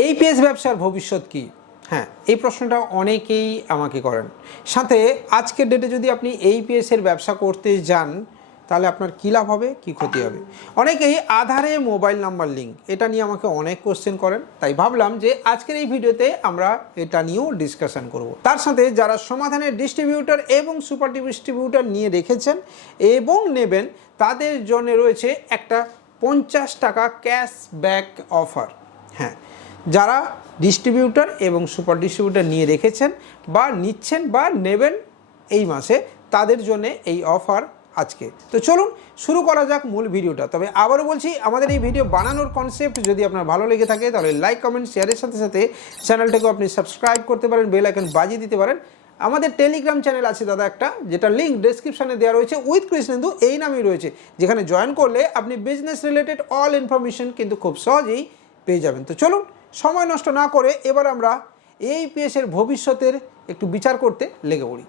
এই পেজ ব্যবসার ভবিষ্যৎ কি? হ্যাঁ এই প্রশ্নটা অনেকেই আমাকে করেন। সাথে আজকের ডেটে যদি আপনি এই পিএসের ব্যবসা করতে যান, তাহলে আপনার কী লাভ হবে? কী ক্ষতি হবে? অনেকেই আধারে মোবাইল নাম্বার লিঙ্ক এটা নিয়ে আমাকে অনেক কোশ্চেন করেন। তাই ভাবলাম যে আজকের এই ভিডিওতে আমরা এটা নিয়েও ডিসকাশন করব। তার সাথে যারা সমাধানের ডিস্ট্রিবিউটর এবং সুপার ডিস্ট্রিবিউটর নিয়ে রেখেছেন এবং নেবেন, তাদের জন্য রয়েছে একটা পঞ্চাশ টাকা ক্যাশব্যাক অফার হ্যাঁ যারা ডিস্ট্রিবিউটর এবং সুপার ডিস্ট্রিবিউটর নিয়ে রেখেছেন বা নিচ্ছেন বা নেবেন এই মাসে, তাদের জন্য এই অফার আজকে। তো চলুন শুরু করা যাক মূল ভিডিওটা। তবে আবারও বলছি, আমাদের এই ভিডিও বানানোর কনসেপ্ট যদি আপনার ভালো লেগে থাকে, তাহলে লাইক কমেন্ট শেয়ারের সাথে সাথে চ্যানেলটাকেও আপনি সাবস্ক্রাইব করতে পারেন বেল আইকন বাজিয়ে দিতে পারেন। আমাদের টেলিগ্রাম চ্যানেল আছে দাদা একটা, যেটা লিঙ্ক ডেসক্রিপশনে দেওয়া রয়েছে উইথ কৃষ্ণেন্দু এই নামেই রয়েছে। যেখানে জয়েন করলে আপনি বিজনেস রিলেটেড অল ইনফরমেশন কিন্তু খুব সহজেই পেয়ে যাবেন। তো চলুন সময় নষ্ট না করে এবার আমরা এই পিএসের ভবিষ্যতের একটু বিচার করতে লেগে পড়ি?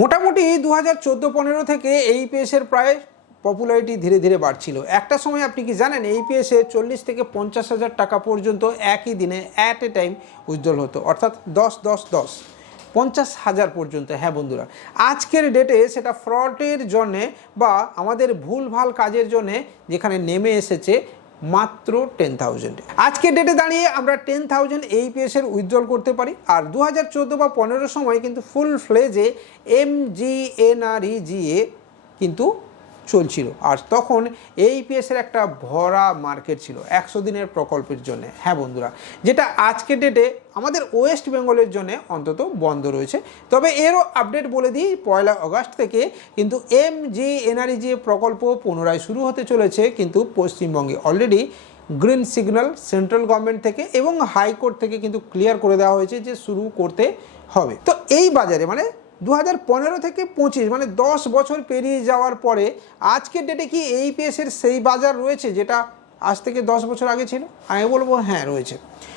মোটামুটি দু হাজার চোদ্দ পনেরো থেকে এই পিএসের প্রায় পপুলারিটি ধীরে ধীরে বাড়ছিল। একটা সময় আপনি কি জানেন এই পিএসে চল্লিশ থেকে পঞ্চাশ হাজার টাকা পর্যন্ত একই দিনে অ্যাট এ টাইম উজ্জ্বল হতো। অর্থাৎ দশ দশ দশ। পঞ্চাশ হাজার পর্যন্ত। হ্যাঁ বন্ধুরা, আজকের ডেটে সেটা ফ্রডের জন্যে বা আমাদের ভুলভাল কাজের জন্যে যেখানে নেমে এসেছে মাত্র টেন থাউজেন্ড আজকের ডেটে দাঁড়িয়ে আমরা টেন থাউজেন্ড এই পিএসের উইথড্রল করতে পারি। আর দু হাজার চোদ্দ বা পনেরো সময় কিন্তু ফুল ফ্লেজে এম জি এনআরই এ কিন্তু চলছিল। আর তখন এই পিএসের একটা ভরা মার্কেট ছিল, একশো দিনের প্রকল্পের জন্য। হ্যাঁ বন্ধুরা, যেটা আজকের ডেটে আমাদের ওয়েস্ট বেঙ্গলের জন্য অন্তত বন্ধ রয়েছে। তবে এরও আপডেট বলে দিই, পয়লা আগস্ট থেকে কিন্তু এম জি এনআরইজি প্রকল্প পুনরায় শুরু হতে চলেছে কিন্তু পশ্চিমবঙ্গে। Already green signal central government থেকে এবং হাইকোর্ট থেকে কিন্তু ক্লিয়ার করে দেওয়া হয়েছে যে শুরু করতে হবে। তো এই বাজারে মানে দু হাজার পনেরো থেকে পঁচিশ মানে দশ বছর পেরিয়ে যাওয়ার পরে আজকের ডেটে কি এই পিএসের সেই বাজার রয়েছে যেটা আজ থেকে দশ বছর আগে ছিল? আমি বলব হ্যাঁ রয়েছে।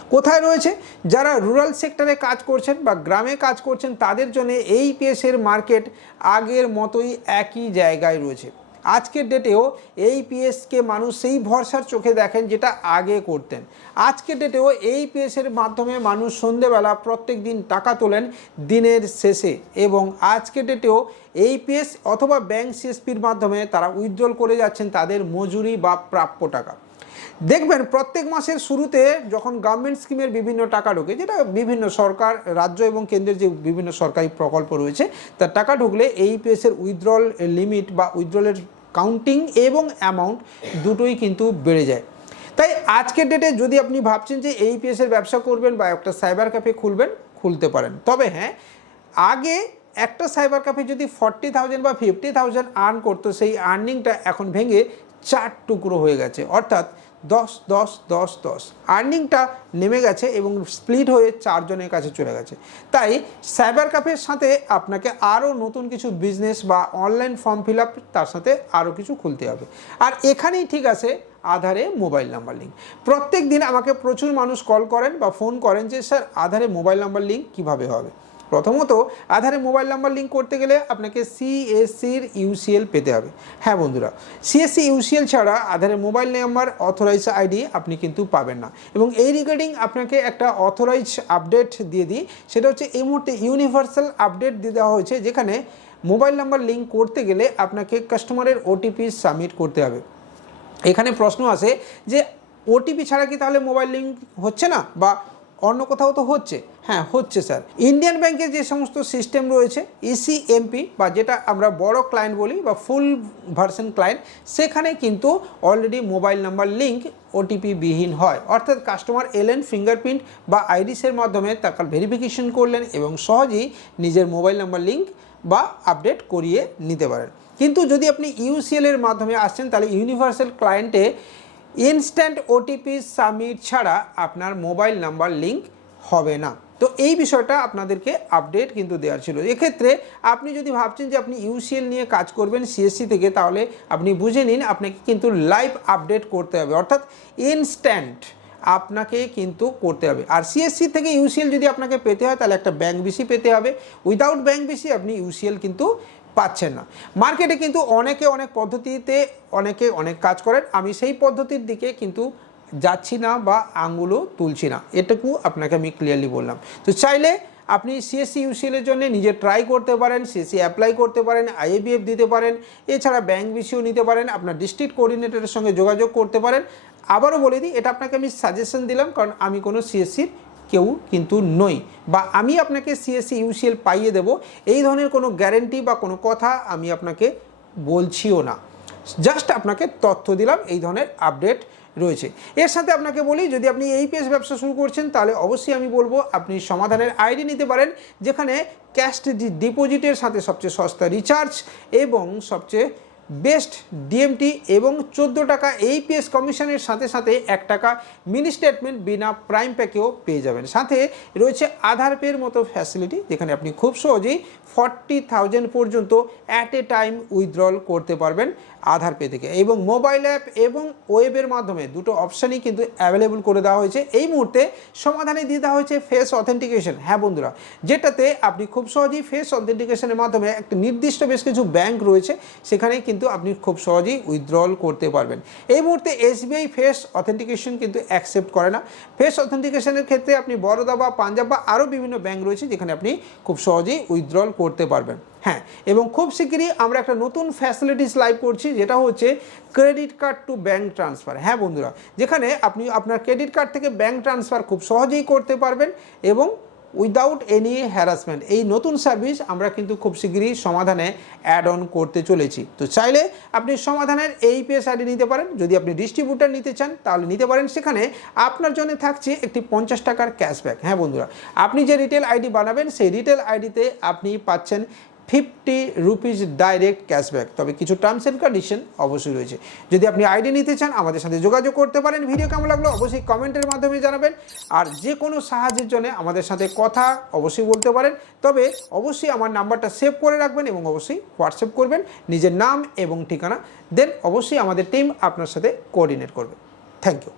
কোথায় রয়েছে? যারা রুরাল সেক্টরে কাজ করছেন বা গ্রামে কাজ করছেন, তাদের জন্য এই পিএসের মার্কেট আগের মতোই একই জায়গায় রয়েছে। আজকের ডেটেও এই পিএসকে মানুষ সেই ভরসার চোখে দেখেন যেটা আগে করতেন। আজকের ডেটেও এই পিএসের মাধ্যমে মানুষ সন্ধেবেলা প্রত্যেক দিন টাকা তোলেন দিনের শেষে এবং আজকের ডেটেও এই পিএস অথবা ব্যাংক সিএসপির মাধ্যমে তারা উইথড্রল করে যাচ্ছেন তাদের মজুরি বা প্রাপ্য টাকা। দেখবেন প্রত্যেক মাসের শুরুতে যখন গভর্নমেন্ট স্কিমের বিভিন্ন টাকা ঢোকে, যেটা বিভিন্ন সরকার, রাজ্য এবং কেন্দ্রের যে বিভিন্ন সরকারি প্রকল্প রয়েছে তার টাকা ঢুকলে এই পিএসের উইথড্রল লিমিট বা উইথড্রলের কাউন্টিং এবং অ্যামাউন্ট দুটোই কিন্তু বেড়ে যায়। তাই আজকের ডেটে যদি আপনি ভাবছেন যে এই পিএসের ব্যবসা করবেন বা একটা সাইবার ক্যাফে খুলবেন, খুলতে পারেন। তবে হ্যাঁ আগে একটা সাইবার ক্যাফে যদি ফর্টি থাউজেন্ড বা ফিফটি থাউজেন্ড আর্ন করতো, সেই আর্নিংটা এখন ভেঙে চার টুকরো হয়ে গেছে। অর্থাৎ দশ দশ দশ দশ। আর্নিংটা নেমে গেছে এবং স্প্লিট হয়ে চারজনের কাছে চলে গেছে। তাই সাইবার ক্যাফের সাথে আপনাকে আরও নতুন কিছু বিজনেস বা অনলাইন ফর্ম ফিল আপ তার সাথে আরও কিছু খুলতে হবে। আর এখানেই ঠিক আছে আধারে মোবাইল নাম্বার লিঙ্ক। প্রত্যেক দিন আমাকে প্রচুর মানুষ কল করেন বা ফোন করেন যে, স্যার, আধারে মোবাইল নাম্বার লিঙ্ক কীভাবে হবে? প্রথমত, আধারে মোবাইল নাম্বার লিঙ্ক করতে গেলে আপনাকে সিএসসির ইউসিএল পেতে হবে। হ্যাঁ বন্ধুরা সিএসসি ইউসিএল ছাড়া আধারে মোবাইল নাম্বার অথরাইজ আইডি আপনি কিন্তু পাবেন না। এবং এই রিগার্ডিং আপনাকে একটা অথরাইজ আপডেট দিয়ে দিই। সেটা হচ্ছে, এই মুহূর্তে ইউনিভার্সাল আপডেট দিয়ে দেওয়া হয়েছে, যেখানে মোবাইল নাম্বার লিঙ্ক করতে গেলে আপনাকে কাস্টমারের ওটিপি সাবমিট করতে হবে। এখানে প্রশ্ন আসে যে ওটিপি ছাড়া কি তাহলে মোবাইল লিঙ্ক হচ্ছে না? বা অন্য কোথাও তো হচ্ছে। হ্যাঁ হচ্ছে, স্যার। ইন্ডিয়ান ব্যাংকের যে সমস্ত সিস্টেম রয়েছে ইসিএমপি বা যেটা আমরা বড় ক্লায়েন্ট বলি বা ফুল ভার্সন ক্লায়েন্ট, সেখানে কিন্তু already mobile number link OTP বিহীন হয়। অর্থাৎ কাস্টমার এলেন ফিঙ্গারপ্রিন্ট বা আইরিসের মাধ্যমে তার ভেরিফিকেশন করলেন এবং সহজেই নিজের মোবাইল নাম্বার লিঙ্ক বা আপডেট করিয়ে নিতে পারেন। কিন্তু যদি আপনি ইউসিএল এর মাধ্যমে আসছেন, তাহলে ইউনিভার্সাল ক্লায়েন্টে ইনস্ট্যান্ট ওটিপি সাবমিট ছাড়া আপনার মোবাইল নাম্বার লিঙ্ক হবে না। তো এই বিষয়টা আপনাদেরকে আপডেট কিন্তু দেওয়ার ছিল। এক্ষেত্রে আপনি যদি ভাবছেন যে আপনি ইউসিএল নিয়ে কাজ করবেন সিএসসি থেকে, তাহলে আপনি বুঝে নিন আপনাকে কিন্তু লাইভ আপডেট করতে হবে। অর্থাৎ ইনস্ট্যান্ট আপনাকে কিন্তু করতে হবে। আর সিএসসি থেকে ইউসিএল যদি আপনাকে পেতে হয়, তাহলে একটা ব্যাংক বিসি পেতে হবে। উইদাউট ব্যাংক বিসি আপনি ইউসিএল কিন্তু পাচ্ছেন না। মার্কেটে কিন্তু অনেকে অনেক পদ্ধতিতে অনেকে অনেক কাজ করেন। আমি সেই পদ্ধতির দিকে কিন্তু যাচ্ছি না বা আঙ্গুলও তুলছি না। এটুকু আপনাকে আমি ক্লিয়ারলি বললাম। তো চাইলে আপনি সিএসসি ইউসিএলের জন্য নিজে ট্রাই করতে পারেন সিএসসি অ্যাপ্লাই করতে পারেন আইএবিএফ দিতে পারেন। এছাড়া ব্যাংক বিসিও নিতে পারেন, আপনার ডিস্ট্রিক্ট কোঅর্ডিনেটরের সঙ্গে যোগাযোগ করতে পারেন। আবারও বলে দিই, এটা আপনাকে আমি সাজেশন দিলাম, কারণ আমি কোনো সিএসসির কেউ কিন্তু নই। বা আমি আপনাকে সিএসসি ইউসিএল পাইয়ে দেব, এই ধরনের কোনো গ্যারেন্টি বা কোনো কথা আমি আপনাকে বলছিও না। জাস্ট আপনাকে তথ্য দিলাম, এই ধরনের আপডেট রয়েছে। এর সাথে আপনাকে বলি, যদি আপনি এই পেজ ব্যবসা শুরু করছেন, তাহলে অবশ্যই আমি বলব, আপনি সমাধানের আইডি নিতে পারেন, যেখানে ক্যাশ ডিপোজিটের সাথে সবচেয়ে সস্তা রিচার্জ এবং সবচেয়ে বেস্ট ডিএমটি এবং চোদ্দ টাকা এইপিএস কমিশনের সাথে সাথে এক টাকা মিনি স্টেটমেন্ট বিনা প্রাইম প্যাকেও পেয়ে যাবেন। সাথে রয়েছে আধার পের মতো ফ্যাসিলিটি যেখানে আপনি খুব সহজেই ফর্টি থাউজেন্ড পর্যন্ত অ্যাট এ টাইম উইথড্রল করতে পারবেন আধার পে থেকে। এবং মোবাইল অ্যাপ এবং ওয়েবের মাধ্যমে দুটো অপশানই কিন্তু অ্যাভেলেবল করে দেওয়া হয়েছে। এই মুহূর্তে সমাধানে দিয়ে দেওয়া হয়েছে ফেস অথেন্টিকেশন হ্যাঁ বন্ধুরা, যেটাতে আপনি খুব সহজেই ফেস অথেন্টিকেশনের মাধ্যমে একটা নির্দিষ্ট বেশ কিছু ব্যাংক রয়েছে, সেখানে কিন্তু আপনি খুব সহজেই উইথড্রল করতে পারবেন। এই মুহূর্তে এসবিআই ফেস অথেন্টিকেশন কিন্তু অ্যাকসেপ্ট করে না। ফেস অথেন্টিকেশনের ক্ষেত্রে আপনি বরোদা বা পাঞ্জাব বা আরও বিভিন্ন ব্যাংক রয়েছে যেখানে আপনি খুব সহজেই উইথড্রল করতে পারবেন। হ্যাঁ এবং খুব শীঘ্রই আমরা একটা নতুন ফ্যাসিলিটিস লাইভ করছি, যেটা হচ্ছে credit card to bank transfer হ্যাঁ বন্ধুরা, যেখানে আপনি আপনার ক্রেডিট কার্ড থেকে ব্যাংক ট্রান্সফার খুব সহজেই করতে পারবেন এবং উইদাউট এনি হ্যারাসমেন্ট এই নতুন সার্ভিস আমরা কিন্তু খুব শীঘ্রই সমাধানে অ্যাড অন করতে চলেছি। তো চাইলে আপনি সমাধানের এই পিএস আইডি নিতে পারেন। যদি আপনি ডিস্ট্রিবিউটার নিতে চান, তাহলে নিতে পারেন। সেখানে আপনার জন্য থাকছে একটি পঞ্চাশ টাকার ক্যাশব্যাক হ্যাঁ বন্ধুরা, আপনি যে রিটেল আইডি বানাবেন, সেই রিটেল আইডিতে আপনি পাচ্ছেন ফিফটি রুপিস ডাইরেক্ট ক্যাশব্যাক। তবে কিছু টার্মস অ্যান্ড কন্ডিশন অবশ্যই রয়েছে। যদি আপনি আইডি নিতে চান, আমাদের সাথে যোগাযোগ করতে পারেন। ভিডিও কেমন লাগল অবশ্যই কমেন্টের মাধ্যমে জানাবেন। আর যে কোনো সাহায্যের জন্য আমাদের সাথে কথা অবশ্যই বলতে পারেন। তবে অবশ্যই আমার নাম্বারটা সেভ করে রাখবেন এবং অবশ্যই হোয়াটসঅ্যাপ করবেন। নিজের নাম এবং ঠিকানা। দেন অবশ্যই আমাদের টিম আপনার সাথে কোঅর্ডিনেট করবে। Thank you